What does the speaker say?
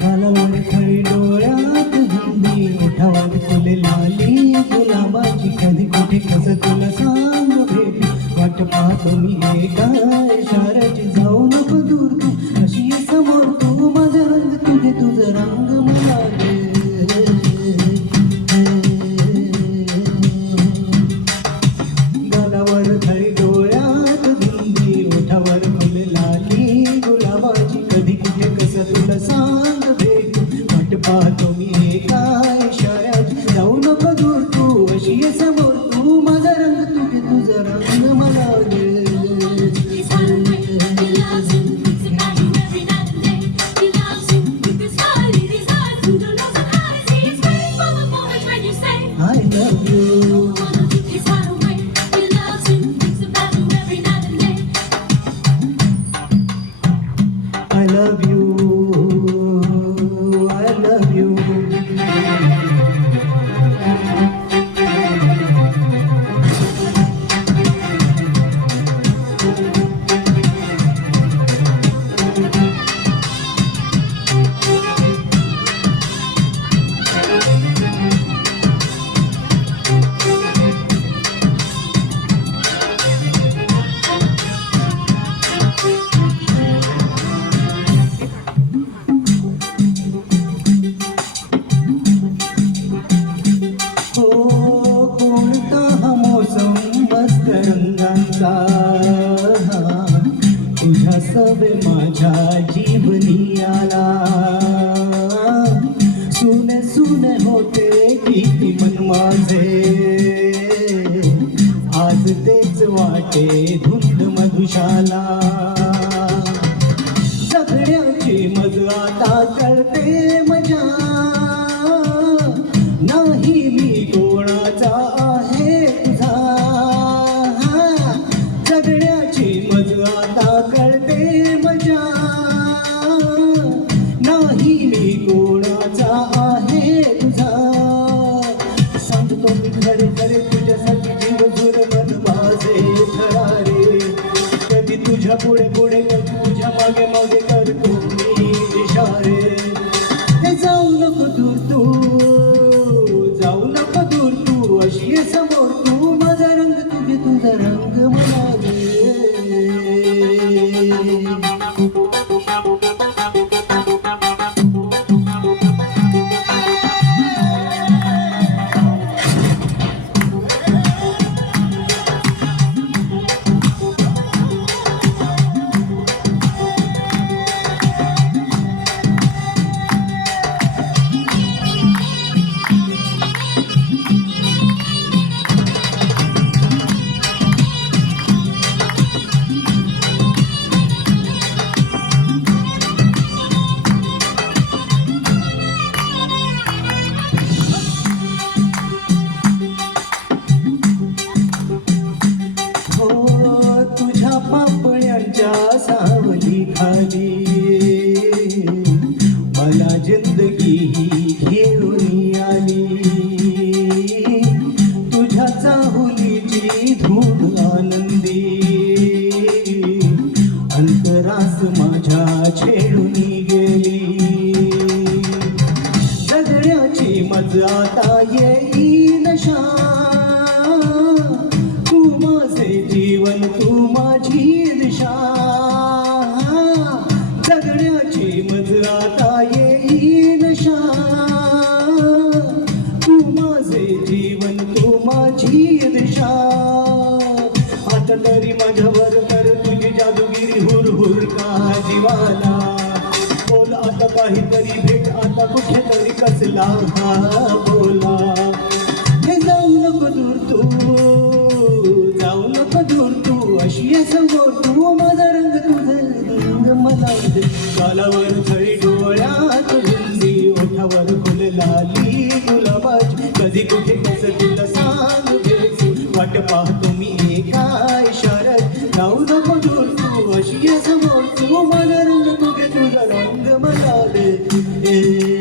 गालावर खळी डोळ्यात हिंदी ओठावर फुले लाली गुलाबाची कधी कुठे कसं तुला सांग भेट वाट पाहतो मी एका इशाऱ्याची जाऊ नको दूर तू अशी ये समोर तू माझा रंग तुझे तुझा रंग मला दे गालावर खळी डोळ्यात हिंदी ओठावर फुले लाली गुलाबाची कधी कुठे कसं तुला सांग पाहतो मी एका इशाऱ्यात जाऊ नको दूर तू अशी ये समोर तू माझा रंग तुझे तुझा रंग मला दे I love you. I love you. तुझ्या सवे माझ्या जीवनी आला सुने सुने होते किती मन माझे आज तेच वाटे धुंद मधुशाला जगण्याची मज आता कळते मजा नाही मी कोणाचा आहे तुझा जगण्याची मज आता कळते मजा नाही मी कोणाचा आहे तुझा सांगतो मी खरे खरे तुझ्यासाठी जीव झुर मन माझे खरारे कधी तुझ्या पुढे पुढे कधी तुझ्या मागे मागे करतो मी इशारे जाऊ नको दूर तू जाऊ नको दूर तू अशी ये समोर तू माझा रंग तुझे तुझा रंग मला दे सावली खाली मला जिंदगी ही घेऊन आली तुझ्या चाहुलीची धूळ आनंदी अंतरास माझ्या छेडून गेली जगण्याची मजा आता येई नशा तू माझे जीवन तू माझी दिशा जगण्याची मजा आता येई नशा तू माझे जीवन तू माझी दिशा आता तरी माझ्यावर कर तुझी जादूगिरी हुर हुर का जीवाला बोल आता काहीतरी भेट आता होता कुठेतरी कसला हा बोला. हे जाऊ नको दूर तू, जाऊ नको दूर तू, अशी आहे समोर तू, माझा रंग तुझा रंग मला दे. गालावर खळी डोळ्यात धुंदी, ओठावर फुल लाली गुलाबाची, कधी कुठे कसं तुला सांगू घ्यायची, वाट पाहतो मी एका इशाऱ्यात. जाऊ नको दूर तू, अशी आहे समोर तू, माझा रंग तुझा रंग मला दे.